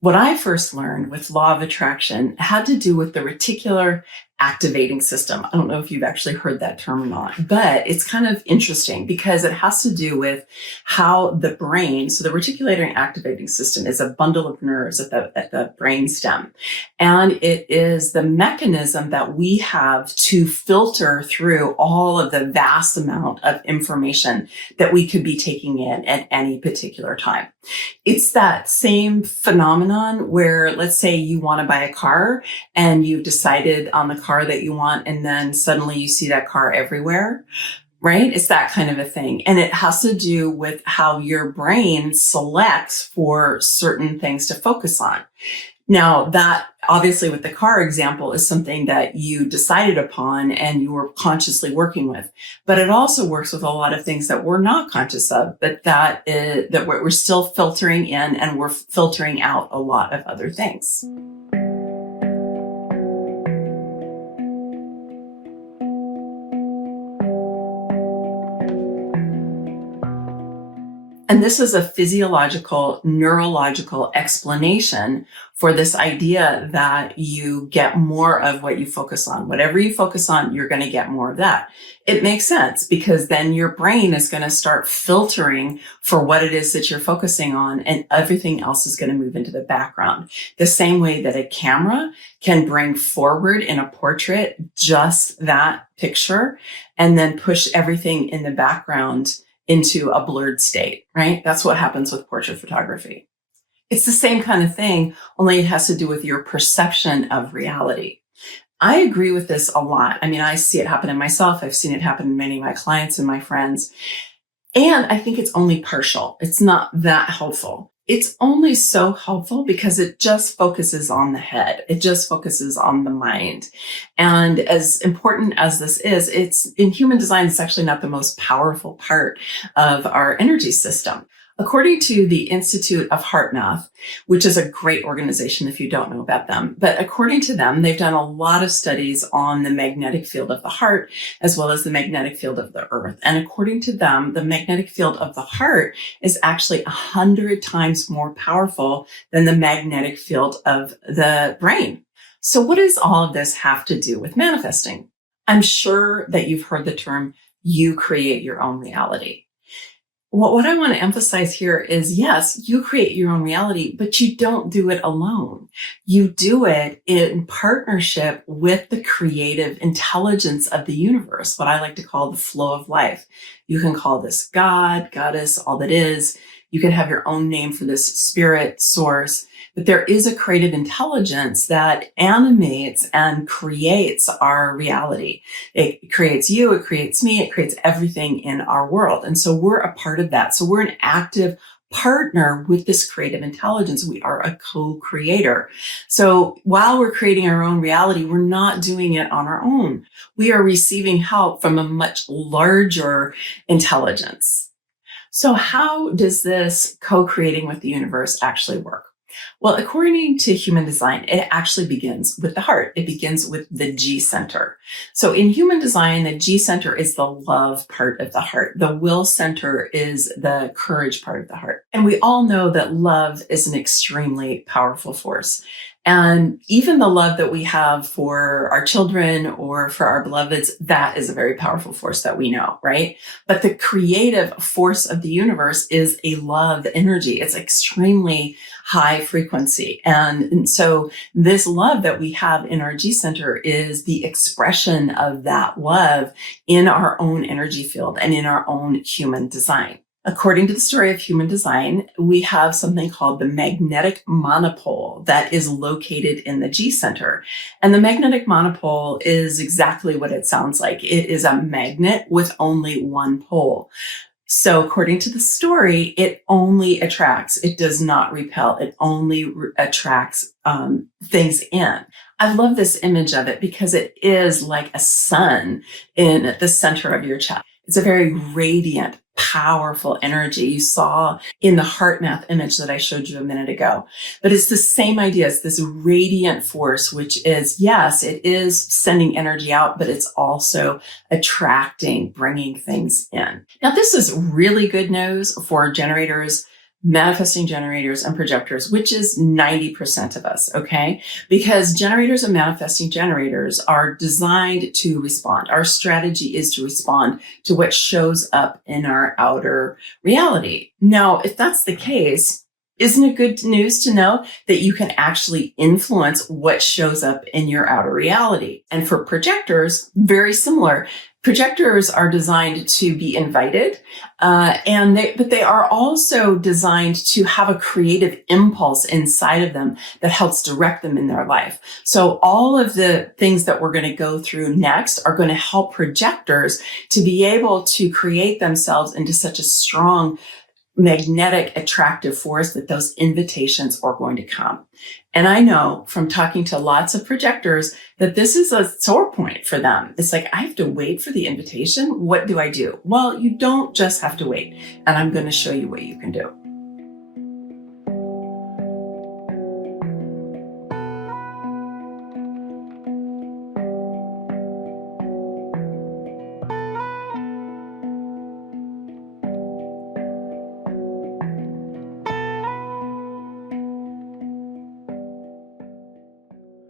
What I first learned with law of attraction had to do with the reticular activating system. I don't know if you've actually heard that term or not, but it's kind of interesting because it has to do with how the brain, so the reticular activating system is a bundle of nerves at the brain stem. And it is the mechanism that we have to filter through all of the vast amount of information that we could be taking in at any particular time. It's that same phenomenon where, let's say you want to buy a car and you've decided on the car that you want, and then suddenly you see that car everywhere, right? It's that kind of a thing. And it has to do with how your brain selects for certain things to focus on. Now, that obviously with the car example is something that you decided upon and you were consciously working with. But it also works with a lot of things that we're not conscious of, but that we're still filtering in, and we're filtering out a lot of other things. And this is a physiological, neurological explanation for this idea that you get more of what you focus on. Whatever you focus on, you're going to get more of that. It makes sense because then your brain is going to start filtering for what it is that you're focusing on, and everything else is going to move into the background. The same way that a camera can bring forward in a portrait just that picture and then push everything in the background into a blurred state, right? That's what happens with portrait photography. It's the same kind of thing, only it has to do with your perception of reality. I agree with this a lot. I mean, I see it happen in myself. I've seen it happen in many of my clients and my friends. And I think it's only partial. It's not that helpful. It's only so helpful because it just focuses on the head. It just focuses on the mind. And as important as this is, it's in human design, it's actually not the most powerful part of our energy system. According to the Institute of Heart Math, which is a great organization if you don't know about them, but according to them, they've done a lot of studies on the magnetic field of the heart as well as the magnetic field of the earth. And according to them, the magnetic field of the heart is actually 100 times more powerful than the magnetic field of the brain. So what does all of this have to do with manifesting? I'm sure that you've heard the term, you create your own reality. What I want to emphasize here is, yes, you create your own reality, but you don't do it alone. You do it in partnership with the creative intelligence of the universe, what I like to call the flow of life. You can call this God, Goddess, all that is. You can have your own name for this spirit source, but there is a creative intelligence that animates and creates our reality. It creates you, it creates me, it creates everything in our world. And so we're a part of that. So we're an active partner with this creative intelligence. We are a co-creator. So while we're creating our own reality, we're not doing it on our own. We are receiving help from a much larger intelligence. So how does this co-creating with the universe actually work? Well, according to human design, it actually begins with the heart. It begins with the G center. So in human design, the G center is the love part of the heart. The will center is the courage part of the heart. And we all know that love is an extremely powerful force. And even the love that we have for our children or for our beloveds, that is a very powerful force that we know, right? But the creative force of the universe is a love energy. It's extremely high frequency. And so this love that we have in our G center is the expression of that love in our own energy field and in our own human design. According to the story of human design, we have something called the magnetic monopole that is located in the G center. And the magnetic monopole is exactly what it sounds like. It is a magnet with only one pole. So according to the story, it only attracts, it does not repel, it only attracts things in. I love this image of it because it is like a sun in the center of your chest. It's a very radiant, powerful energy you saw in the heart math image that I showed you a minute ago. But it's the same idea. It's this radiant force, which is, yes, it is sending energy out, but it's also attracting, bringing things in. Now, this is really good news for generators, manifesting generators and projectors, which is 90% of us, okay? Because generators and manifesting generators are designed to respond. Our strategy is to respond to what shows up in our outer reality. Now, if that's the case, isn't it good news to know that you can actually influence what shows up in your outer reality? And for projectors, very similar. Projectors are designed to be invited, but they are also designed to have a creative impulse inside of them that helps direct them in their life. So all of the things that we're going to go through next are going to help projectors to be able to create themselves into such a strong, magnetic, attractive force that those invitations are going to come. And I know from talking to lots of projectors that this is a sore point for them. It's like, I have to wait for the invitation. What do I do? Well, you don't just have to wait. And I'm going to show you what you can do.